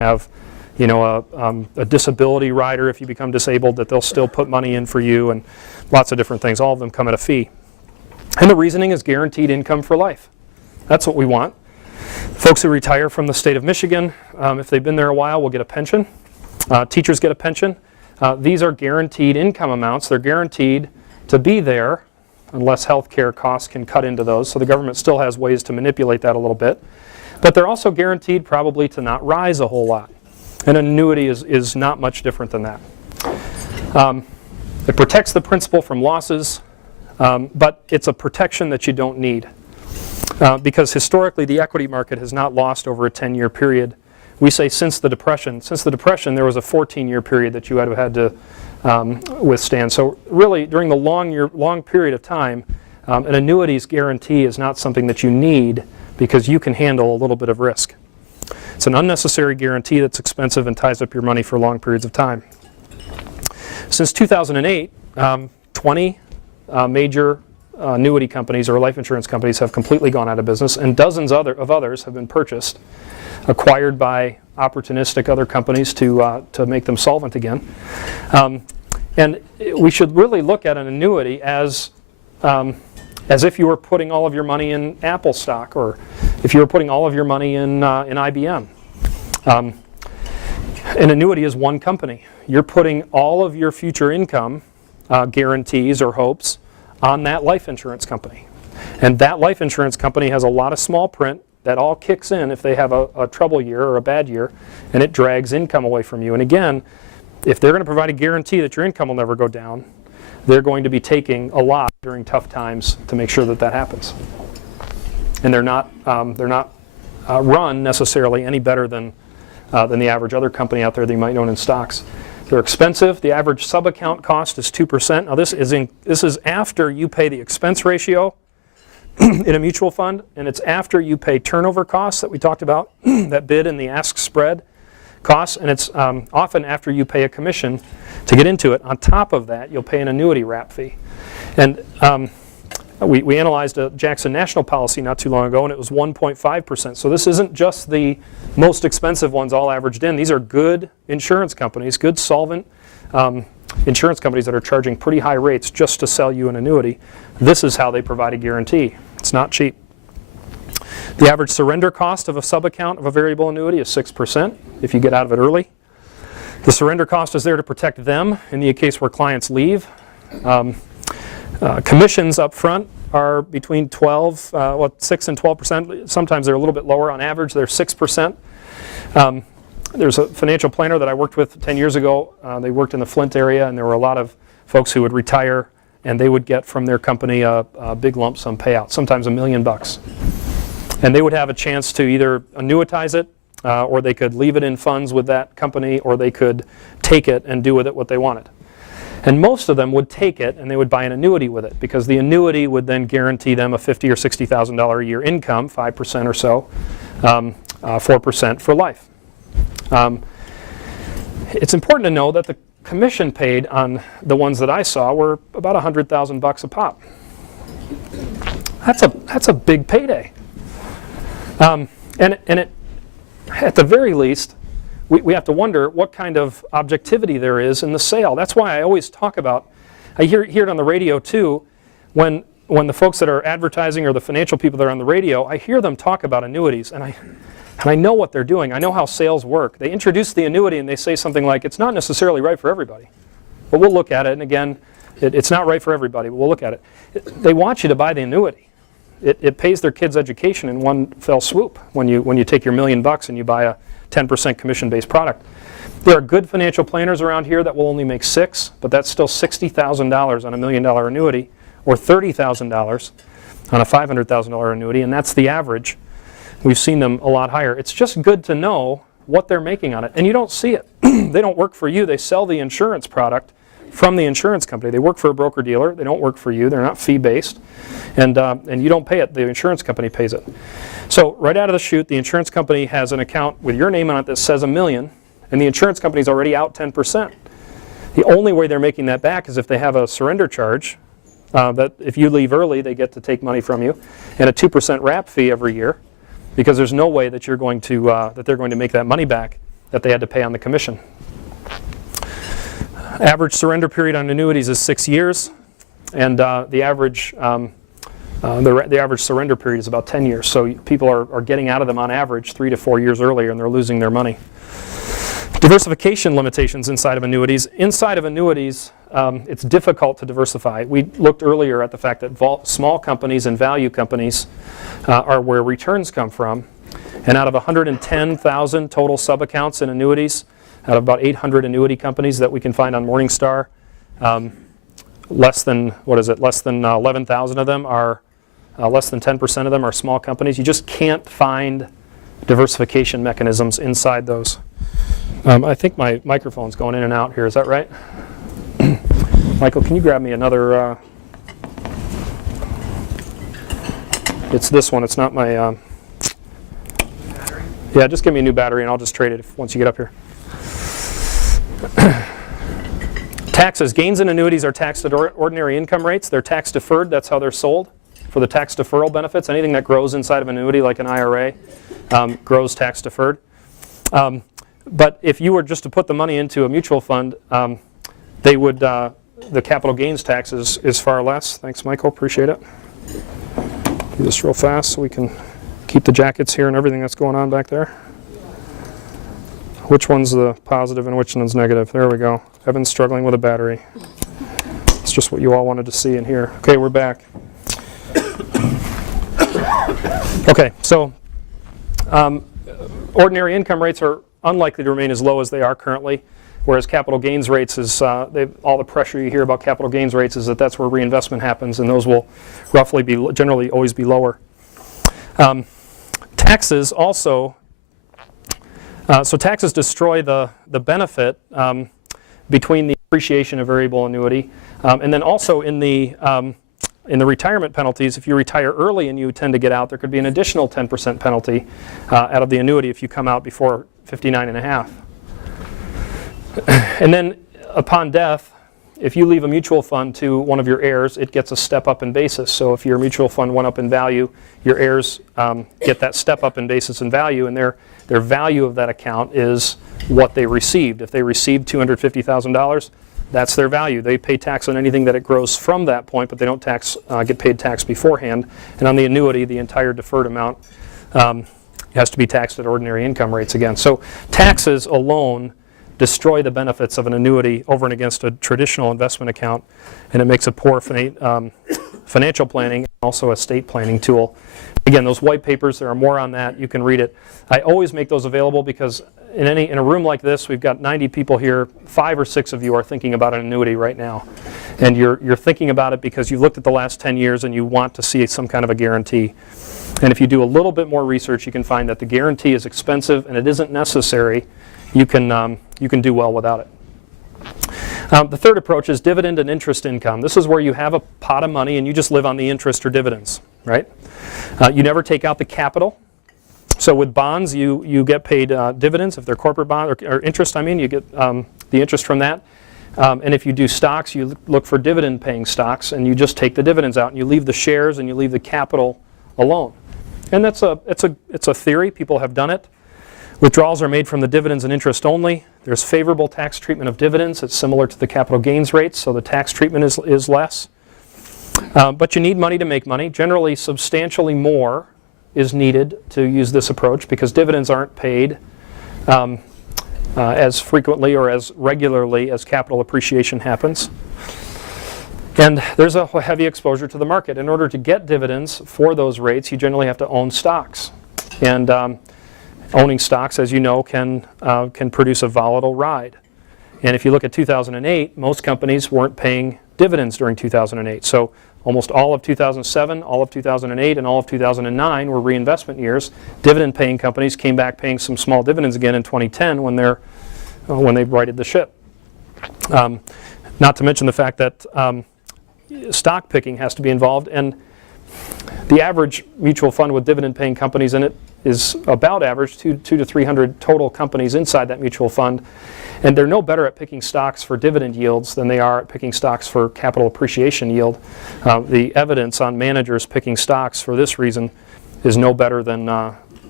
have, a disability rider if you become disabled, that they'll still put money in for you, and lots of different things. All of them come at a fee. And the reasoning is guaranteed income for life. That's what we want. Folks who retire from the state of Michigan, if they've been there a while, will get a pension. Teachers get a pension. These are guaranteed income amounts. They're guaranteed to be there unless health care costs can cut into those. So the government still has ways to manipulate that a little bit. But they're also guaranteed probably to not rise a whole lot. An annuity is not much different than that. It protects the principal from losses, but it's a protection that you don't need. Because historically the equity market has not lost over a 10-year period. We say since the Depression. Since the Depression there was a 14-year period that you would have had to withstand. So really during the long period of time, an annuity's guarantee is not something that you need because you can handle a little bit of risk. It's an unnecessary guarantee that's expensive and ties up your money for long periods of time. Since 2008, 20 major annuity companies or life insurance companies have completely gone out of business, and dozens of others have been purchased, acquired by opportunistic other companies to make them solvent again. And we should really look at an annuity as if you were putting all of your money in Apple stock, or if you were putting all of your money in IBM. An annuity is one company. You're putting all of your future income guarantees or hopes on that life insurance company. And that life insurance company has a lot of small print that all kicks in if they have a trouble year or a bad year, and it drags income away from you. And again, if they're going to provide a guarantee that your income will never go down, they're going to be taking a lot during tough times to make sure that that happens. And they're not run necessarily any better than the average other company out there that you might own in stocks. They're expensive. The average sub-account cost is 2%. Now this is after you pay the expense ratio in a mutual fund, and it's after you pay turnover costs that we talked about, that bid and the ask spread costs, and it's often after you pay a commission to get into it. On top of that, you'll pay an annuity wrap fee. And we analyzed a Jackson National policy not too long ago, and it was 1.5%. So this isn't just the most expensive ones all averaged in. These are good insurance companies, good solvent insurance companies that are charging pretty high rates just to sell you an annuity. This is how they provide a guarantee. It's not cheap. The average surrender cost of a sub-account of a variable annuity is 6% if you get out of it early. The surrender cost is there to protect them in the case where clients leave. Commissions up front are between 6 and 12%. Sometimes they're a little bit lower. On average, they're 6%. There's a financial planner that I worked with 10 years ago. They worked in the Flint area, and there were a lot of folks who would retire, and they would get from their company a big lump sum payout, sometimes $1 million. And they would have a chance to either annuitize it, or they could leave it in funds with that company, or they could take it and do with it what they wanted. And most of them would take it and they would buy an annuity with it, because the annuity would then guarantee them a $50,000 or $60,000 a year income, 5% or so, 4% for life. It's important to know that the commission paid on the ones that I saw were about $100,000 a pop. That's a big payday. And it, at the very least, we have to wonder what kind of objectivity there is in the sale. That's why I always talk about, I hear it on the radio too, when the folks that are advertising or the financial people that are on the radio, I hear them talk about annuities, and I know what they're doing. I know how sales work. They introduce the annuity and they say something like, it's not necessarily right for everybody, but we'll look at it. And again, it's not right for everybody, but we'll look at it. They want you to buy the annuity. It pays their kids' education in one fell swoop when you take your $1 million and you buy a 10% commission-based product. There are good financial planners around here that will only make $6,000, but that's still $60,000 on a $1 million annuity, or $30,000 on a $500,000 annuity, and that's the average. We've seen them a lot higher. It's just good to know what they're making on it, and you don't see it. They don't work for you. They sell the insurance product from the insurance company. They work for a broker-dealer. They don't work for you. They're not fee-based, and you don't pay it. The insurance company pays it. So right out of the chute, the insurance company has an account with your name on it that says $1 million, and the insurance company's already out 10%. The only way they're making that back is if they have a surrender charge, that if you leave early, they get to take money from you, and a 2% wrap fee every year, because there's no way that you're going to they're going to make that money back that they had to pay on the commission. Average surrender period on annuities is 6 years, and the average surrender period is about 10 years. So people are getting out of them on average 3 to 4 years earlier, and they're losing their money. Diversification limitations inside of annuities. Inside of annuities, it's difficult to diversify. We looked earlier at the fact that small companies and value companies are where returns come from. And out of 110,000 total sub-accounts in annuities, out of about 800 annuity companies that we can find on Morningstar, less than 11,000 of them are, less than 10% of them are small companies. You just can't find diversification mechanisms inside those. I think my microphone's going in and out here. Is that right? Michael, can you grab me another? It's this one. It's not my. Yeah, just give me a new battery and I'll just trade it once you get up here. Taxes. Gains in annuities are taxed at ordinary income rates. They're tax deferred. That's how they're sold. For the tax deferral benefits, anything that grows inside of an annuity, like an IRA, grows tax deferred. But if you were just to put the money into a mutual fund, they would, the capital gains tax is far less. Thanks, Michael. Appreciate it. Do this real fast so we can keep the jackets here and everything that's going on back there. Which one's the positive and which one's negative? There we go. Evan's struggling with a battery. It's just what you all wanted to see in here. Okay, we're back. Okay, so ordinary income rates are unlikely to remain as low as they are currently, whereas capital gains rates is, all the pressure you hear about capital gains rates is that's where reinvestment happens, and those will roughly be, generally always be lower. Taxes also, so taxes destroy the benefit between the appreciation of variable annuity, and then also in the retirement penalties, if you retire early and you tend to get out, there could be an additional 10% penalty out of the annuity if you come out before 59 and a half. And then upon death, if you leave a mutual fund to one of your heirs, it gets a step up in basis. So if your mutual fund went up in value, your heirs get that step up in basis and value, and their value of that account is what they received. If they received $250,000, that's their value. They pay tax on anything that it grows from that point, but they don't get paid tax beforehand. And on the annuity, the entire deferred amount has to be taxed at ordinary income rates again. So taxes alone destroy the benefits of an annuity over and against a traditional investment account, and it makes a poor financial planning and also estate planning tool. Again, those white papers, there are more on that. You can read it. I always make those available because in a room like this, we've got 90 people here. 5 or 6 of you are thinking about an annuity right now. And you're thinking about it because you've looked at the last 10 years and you want to see some kind of a guarantee. And if you do a little bit more research, you can find that the guarantee is expensive and it isn't necessary. You can do well without it. The third approach is dividend and interest income. This is where you have a pot of money and you just live on the interest or dividends, right? You never take out the capital. So with bonds, you get paid dividends if they're corporate bonds, or interest, you get the interest from that. And if you do stocks, you look for dividend-paying stocks, and you just take the dividends out, and you leave the shares and you leave the capital alone. And it's a theory. People have done it. Withdrawals are made from the dividends and interest only. There's favorable tax treatment of dividends. It's similar to the capital gains rates, so the tax treatment is less. But you need money to make money. Generally, substantially more is needed to use this approach because dividends aren't paid as frequently or as regularly as capital appreciation happens. And there's a heavy exposure to the market. In order to get dividends for those rates, you generally have to own stocks. And owning stocks, as you know, can produce a volatile ride. And if you look at 2008, most companies weren't paying dividends during 2008. So almost all of 2007, all of 2008, and all of 2009 were reinvestment years. Dividend-paying companies came back paying some small dividends again in 2010 when they righted the ship. Not to mention the fact that stock picking has to be involved, and the average mutual fund with dividend-paying companies in it is about average, 200 to 300 total companies inside that mutual fund. And they're no better at picking stocks for dividend yields than they are at picking stocks for capital appreciation yield. The evidence on managers picking stocks for this reason is no better than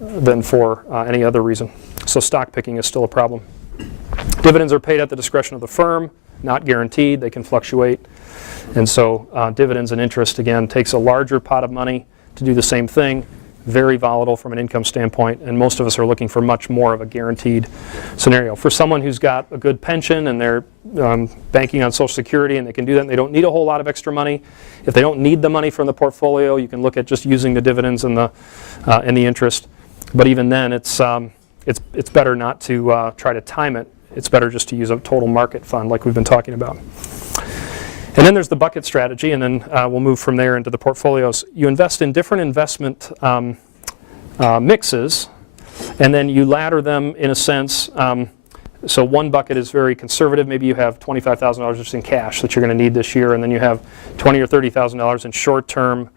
than for any other reason. So stock picking is still a problem. Dividends are paid at the discretion of the firm, not guaranteed. They can fluctuate. And so dividends and interest, again, takes a larger pot of money to do the same thing. Very volatile from an income standpoint, and most of us are looking for much more of a guaranteed scenario. For someone who's got a good pension and they're banking on Social Security and they can do that and they don't need a whole lot of extra money, if they don't need the money from the portfolio, you can look at just using the dividends and the interest. But even then, it's better not to try to time it. It's better just to use a total market fund like we've been talking about. And then there's the bucket strategy, and then we'll move from there into the portfolios. You invest in different investment mixes, and then you ladder them in a sense. So one bucket is very conservative. Maybe you have $25,000 just in cash that you're going to need this year, and then you have $20,000 or $30,000 in short-term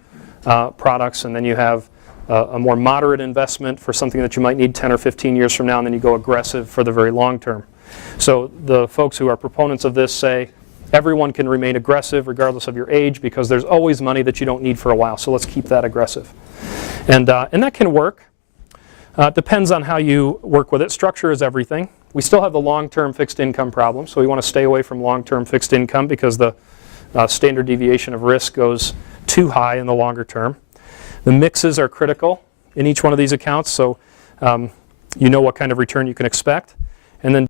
products, and then you have a more moderate investment for something that you might need 10 or 15 years from now, and then you go aggressive for the very long term. So the folks who are proponents of this say, everyone can remain aggressive regardless of your age because there's always money that you don't need for a while, so let's keep that aggressive. And that can work. Depends on how you work with it. Structure is everything. We still have the long-term fixed income problem, so we want to stay away from long-term fixed income because the standard deviation of risk goes too high in the longer term. The mixes are critical in each one of these accounts, so you know what kind of return you can expect. And then